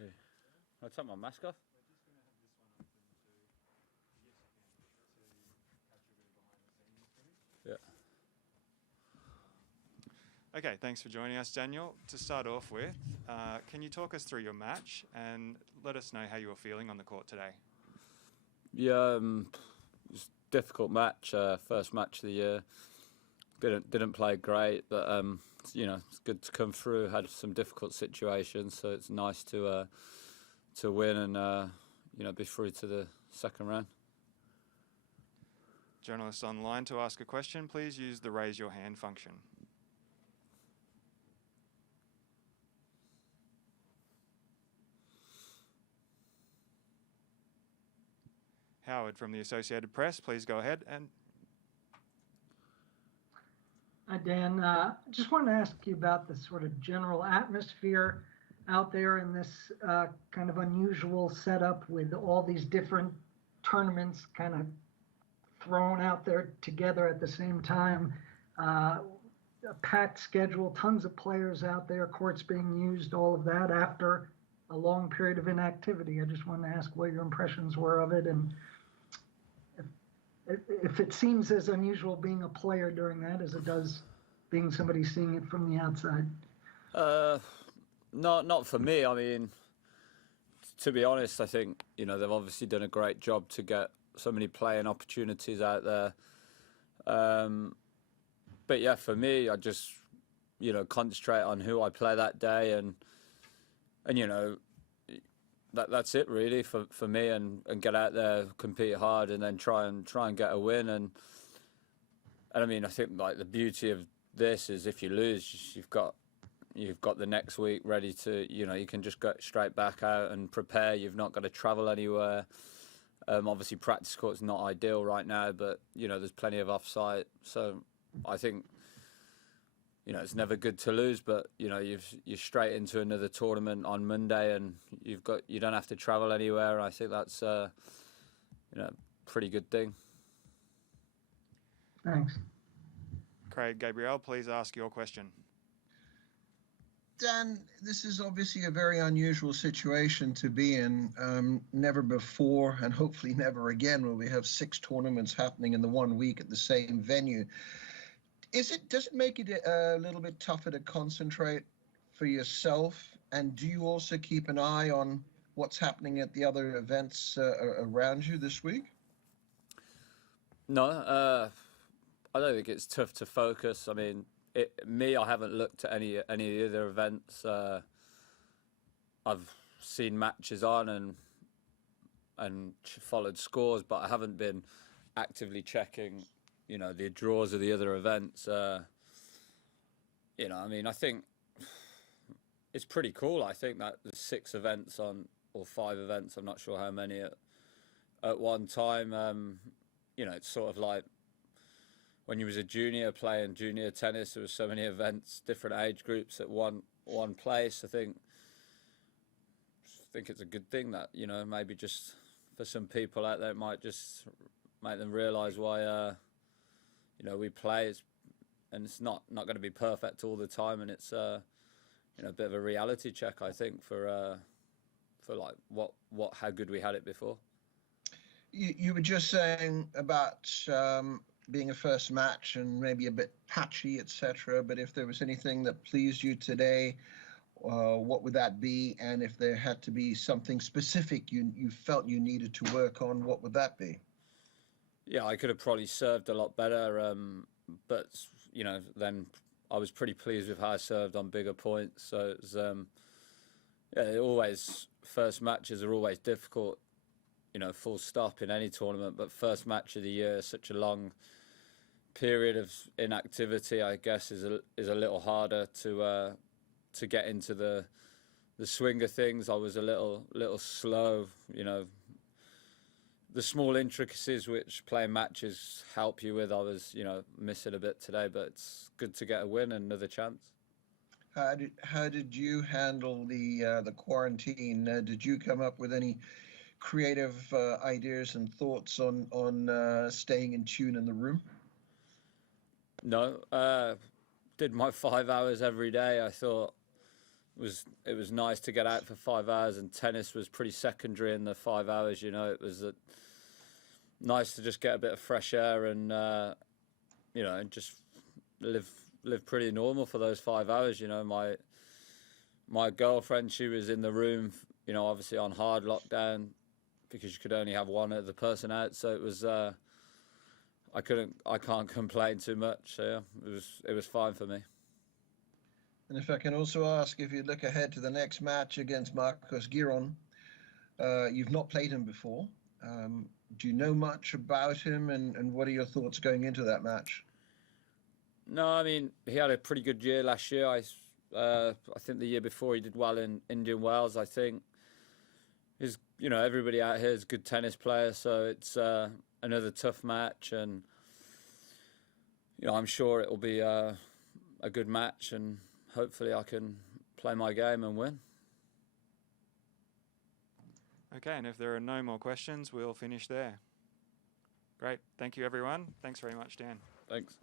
Okay. I'll take my mask off. Yeah. Okay, thanks for joining us, Daniel. To start off with, can you talk us through your match and let us know how you were feeling on the court today? Yeah, it was a difficult match. First match of the year. Didn't play great, but it's good to come through. Had some difficult situations, so it's nice to win and be through to the second round. Journalists online to ask a question, please use the raise your hand function. Howard from the Associated Press, please go ahead. And Hi, Dan. Just wanted to ask you about the sort of general atmosphere out there in this kind of unusual setup with all these different tournaments kind of thrown out there together at the same time. A packed schedule, tons of players out there, courts being used, all of that after a long period of inactivity. I just wanted to ask what your impressions were of it, and if it seems as unusual being a player during that as it does being somebody seeing it from the outside. Not for me. I mean, to be honest, I think they've obviously done a great job to get so many playing opportunities out there. But yeah, for me, I just concentrate on who I play that day, and that's it really for me, and get out there, compete hard, and then try and get a win. And I mean, I think like the beauty of this is if you lose, you've got the next week ready to, you can just go straight back out and prepare. You've not got to travel anywhere. Obviously practice court's not ideal right now, but there's plenty of off-site. So I think it's never good to lose, but you're straight into another tournament on Monday, and you don't have to travel anywhere. I think that's pretty good thing. Thanks. Craig Gabriel, please ask your question. Dan, this is obviously a very unusual situation to be in. Never before, and hopefully never again, will we have 6 tournaments happening in the 1 week at the same venue. Does it make it a little bit tougher to concentrate for yourself? And do you also keep an eye on what's happening at the other events around you this week? No, I don't think it's tough to focus. I mean, I haven't looked at any of the other events. I've seen matches on and followed scores, but I haven't been actively checking the draws of the other events. I mean, I think it's pretty cool. I think that there's 6 events on, or 5 events, I'm not sure how many at one time. It's sort of like when you was a junior playing junior tennis, there was so many events, different age groups at one place. I think it's a good thing that, maybe just for some people out there, it might just make them realise why we play, and it's not going to be perfect all the time, and it's a bit of a reality check, I think, for like how good we had it before. You were just saying about being a first match and maybe a bit patchy, etc. But if there was anything that pleased you today, what would that be? And if there had to be something specific you felt you needed to work on, what would that be? Yeah, I could have probably served a lot better, but then I was pretty pleased with how I served on bigger points. So it was, first matches are always difficult, full stop in any tournament. But first match of the year, such a long period of inactivity, I guess, is a little harder to get into the swing of things. I was a little slow, the small intricacies which playing matches help you with, I was, missing a bit today, but it's good to get a win and another chance. How did you handle the quarantine? Did you come up with any creative ideas and thoughts on staying in tune in the room? No, did my 5 hours every day. I thought, it was nice to get out for 5 hours, and tennis was pretty secondary in the 5 hours. You know, it was nice to just get a bit of fresh air and you know, just live pretty normal for those 5 hours. You know, my girlfriend, she was in the room, you know, obviously on hard lockdown because you could only have one other person out, so it was I can't complain too much. So yeah, it was fine for me. And if I can also ask, if you look ahead to the next match against Marcos Giron, you've not played him before. Do you know much about him, and what are your thoughts going into that match? No, I mean, he had a pretty good year last year. I think the year before he did well in Indian Wells. I think you know, everybody out here is a good tennis player, so it's another tough match, and you know, I'm sure it will be a good match, and hopefully I can play my game and win. Okay, and if there are no more questions, we'll finish there. Great. Thank you, everyone. Thanks very much, Dan. Thanks.